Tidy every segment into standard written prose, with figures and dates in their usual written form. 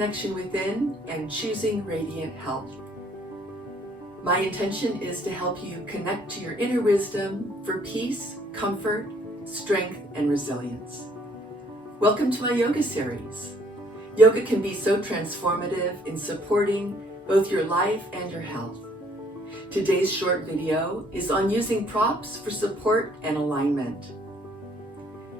connection within and choosing radiant health. My intention is to help you connect to your inner wisdom for peace, comfort, strength, and resilience. Welcome to my yoga series. Yoga can be so transformative in supporting both your life and your health. Today's short video is on using props for support and alignment.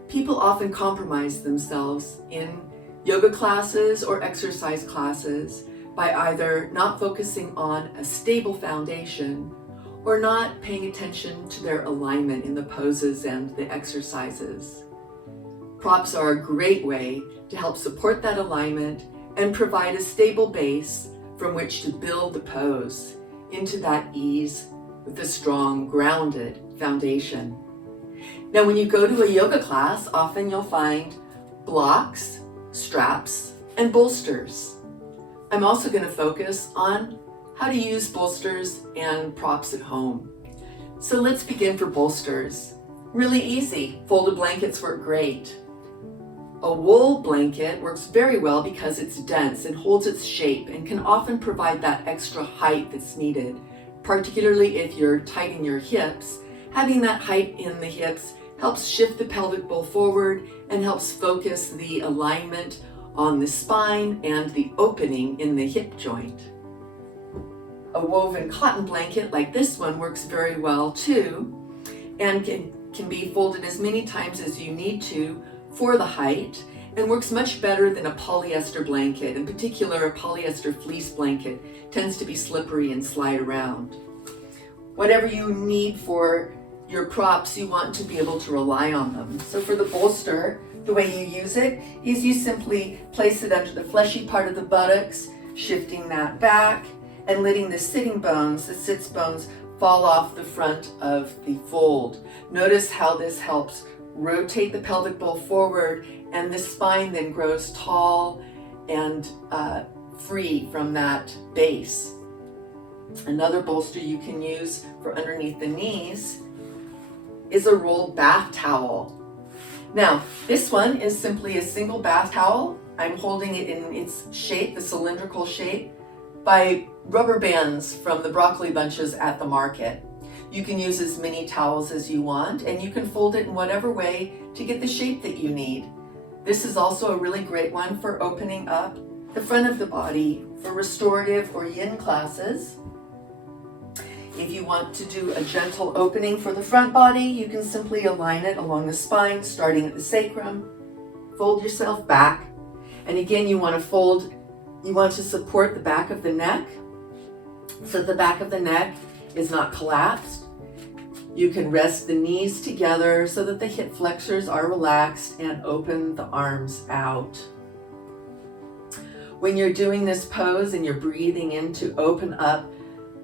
People often compromise themselves in yoga classes or exercise classes by either not focusing on a stable foundation or not paying attention to their alignment in the poses and the exercises. Props are a great way to help support that alignment and provide a stable base from which to build the pose into that ease with a strong, grounded foundation. Now, when you go to a yoga class, often you'll find blocks, straps, and bolsters. I'm also going to focus on how to use bolsters and props at home. So let's begin for bolsters. Really easy. Folded blankets work great. A wool blanket works very well because it's dense and holds its shape and can often provide that extra height that's needed, particularly if you're tight in your hips. Having that height in the hips helps shift the pelvic bowl forward and helps focus the alignment on the spine and the opening in the hip joint. A woven cotton blanket like this one works very well too, and can be folded as many times as you need to for the height, and works much better than a polyester blanket. In particular, a polyester fleece blanket tends to be slippery and slide around. Whatever you need for your props, you want to be able to rely on them. So for the bolster, the way you use it is you simply place it under the fleshy part of the buttocks, shifting that back and letting the sitting bones, the sits bones, fall off the front of the fold. Notice how this helps rotate the pelvic bowl forward, and the spine then grows tall and free from that base. Another bolster you can use for underneath the knees is a rolled bath towel. Now, this one is simply a single bath towel. I'm holding it in its shape, the cylindrical shape, by rubber bands from the broccoli bunches at the market. You can use as many towels as you want, and you can fold it in whatever way to get the shape that you need. This is also a really great one for opening up the front of the body for restorative or yin classes. If you want to do a gentle opening for the front body, you can simply align it along the spine, starting at the sacrum. Fold yourself back. And again, you want to support the back of the neck, so the back of the neck is not collapsed. You can rest the knees together so that the hip flexors are relaxed and open the arms out. When you're doing this pose and you're breathing in to open up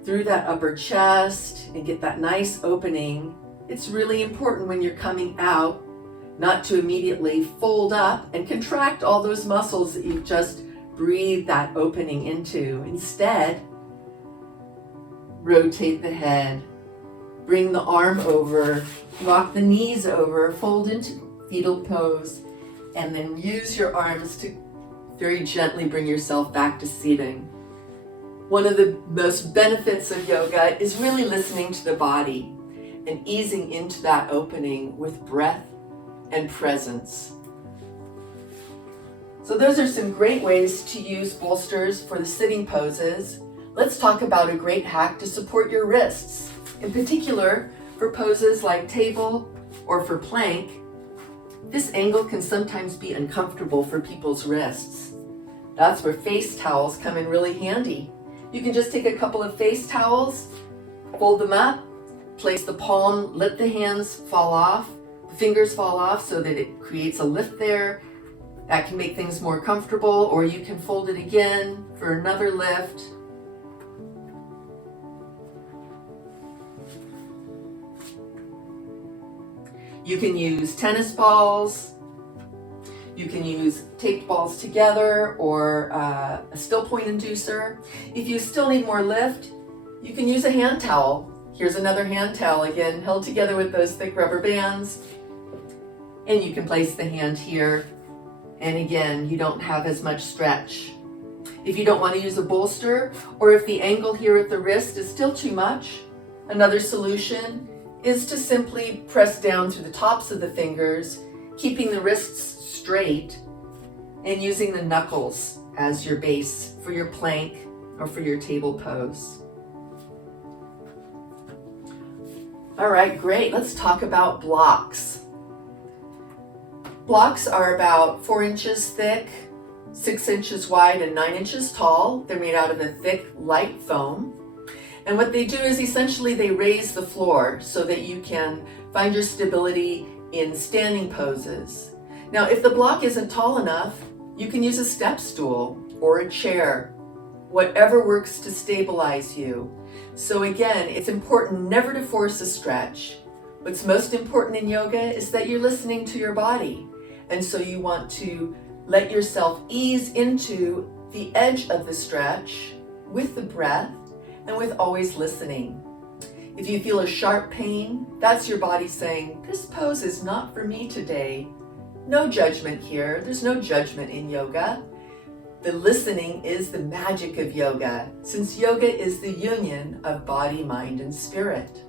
through that upper chest and get that nice opening, it's really important when you're coming out not to immediately fold up and contract all those muscles that you've just breathed that opening into. Instead, rotate the head, bring the arm over, rock the knees over, fold into fetal pose, and then use your arms to very gently bring yourself back to seating. One of the most benefits of yoga is really listening to the body and easing into that opening with breath and presence. So those are some great ways to use bolsters for the sitting poses. Let's talk about a great hack to support your wrists. In particular, for poses like table or for plank, this angle can sometimes be uncomfortable for people's wrists. That's where face towels come in really handy. You can just take a couple of face towels, fold them up, place the palm, let the hands fall off, the fingers fall off so that it creates a lift there. That can make things more comfortable, or you can fold it again for another lift. You can use tennis balls. You can use taped balls together or a still point inducer. If you still need more lift, you can use a hand towel. Here's another hand towel, again, held together with those thick rubber bands. And you can place the hand here. And again, you don't have as much stretch. If you don't want to use a bolster, or if the angle here at the wrist is still too much, another solution is to simply press down through the tops of the fingers, keeping the wrists straight and using the knuckles as your base for your plank or for your table pose. All right, great. Let's talk about blocks. Blocks are about 4 inches thick, 6 inches wide, and 9 inches tall. They're made out of a thick, light foam. And what they do is essentially they raise the floor so that you can find your stability in standing poses. Now, if the block isn't tall enough, you can use a step stool or a chair, whatever works to stabilize you. So again, it's important never to force a stretch. What's most important in yoga is that you're listening to your body. And so you want to let yourself ease into the edge of the stretch with the breath and with always listening. If you feel a sharp pain, that's your body saying, this pose is not for me today. No judgment here. There's no judgment in yoga. The listening is the magic of yoga, since yoga is the union of body, mind, and spirit.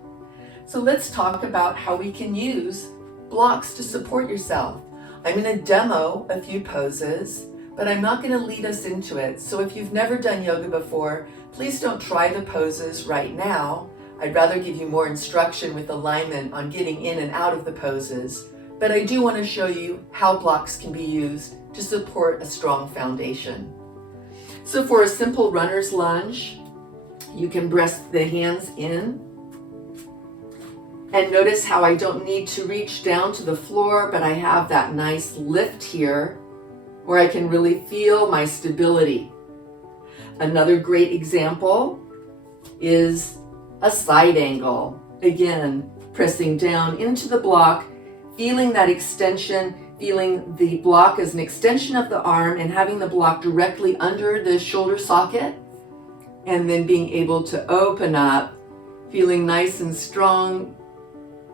So let's talk about how we can use blocks to support yourself. I'm going to demo a few poses, but I'm not going to lead us into it. So if you've never done yoga before, please don't try the poses right now. I'd rather give you more instruction with alignment on getting in and out of the poses. But I do want to show you how blocks can be used to support a strong foundation. So for a simple runner's lunge, you can press the hands in. And notice how I don't need to reach down to the floor, but I have that nice lift here where I can really feel my stability. Another great example is a side angle. Again, pressing down into the block, feeling that extension, feeling the block as an extension of the arm and having the block directly under the shoulder socket, and then being able to open up, feeling nice and strong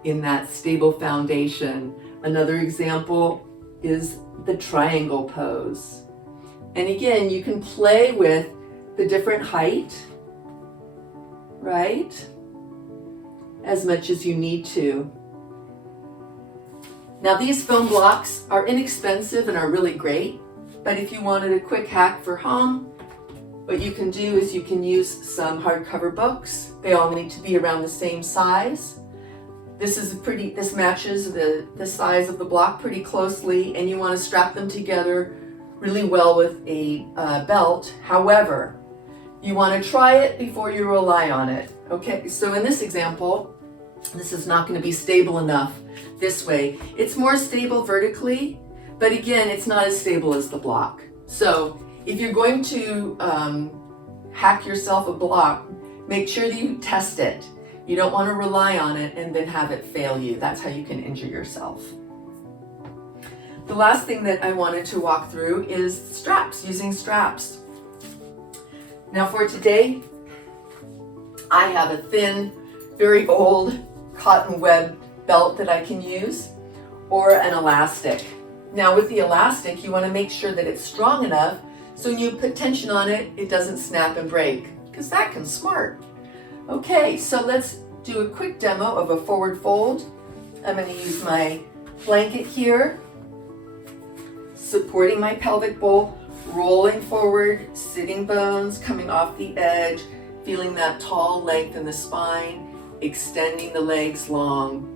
in that stable foundation. Another example is the triangle pose. And again, you can play with the different height, right? As much as you need to. Now these foam blocks are inexpensive and are really great, but if you wanted a quick hack for home, what you can do is you can use some hardcover books. They all need to be around the same size. This matches the size of the block pretty closely, and you want to strap them together really well with a belt. However, you want to try it before you rely on it. Okay, so in this example, this is not going to be stable enough this way. It's more stable vertically, but again, it's not as stable as the block. So if you're going to hack yourself a block, make sure that you test it. You don't want to rely on it and then have it fail you. That's how you can injure yourself. The last thing that I wanted to walk through is straps, using straps. Now for today, I have a thin, very old cotton web belt that I can use, or an elastic. Now with the elastic, you want to make sure that it's strong enough so when you put tension on it, it doesn't snap and break, because that can smart. Okay, so let's do a quick demo of a forward fold. I'm going to use my blanket here, supporting my pelvic bowl, rolling forward, sitting bones coming off the edge, feeling that tall length in the spine, extending the legs long.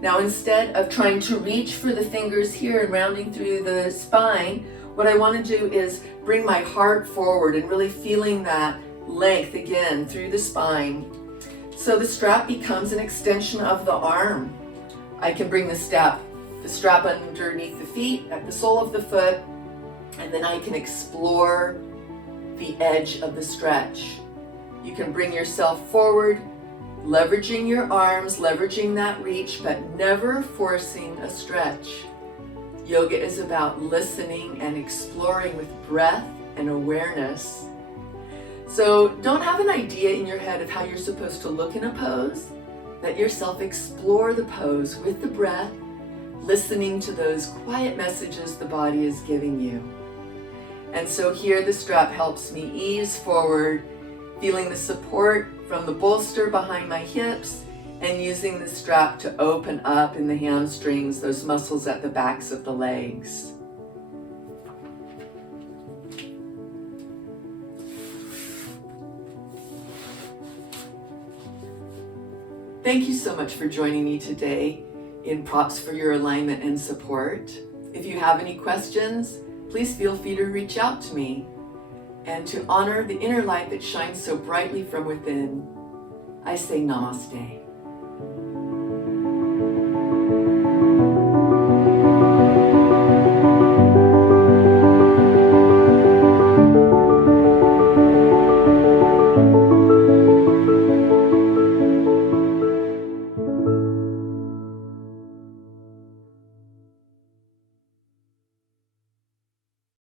Now instead of trying to reach for the fingers here and rounding through the spine, what I want to do is bring my heart forward and really feeling that length again through the spine. So the strap becomes an extension of the arm. I can bring the strap underneath the feet, at the sole of the foot, and then I can explore the edge of the stretch. You can bring yourself forward, leveraging your arms, leveraging that reach, but never forcing a stretch. Yoga is about listening and exploring with breath and awareness. So don't have an idea in your head of how you're supposed to look in a pose. Let yourself explore the pose with the breath, listening to those quiet messages the body is giving you. And so here the strap helps me ease forward, feeling the support from the bolster behind my hips and using the strap to open up in the hamstrings, those muscles at the backs of the legs. Thank you so much for joining me today in Props for Your Alignment and Support. If you have any questions, please feel free to reach out to me. And to honor the inner light that shines so brightly from within, I say namaste.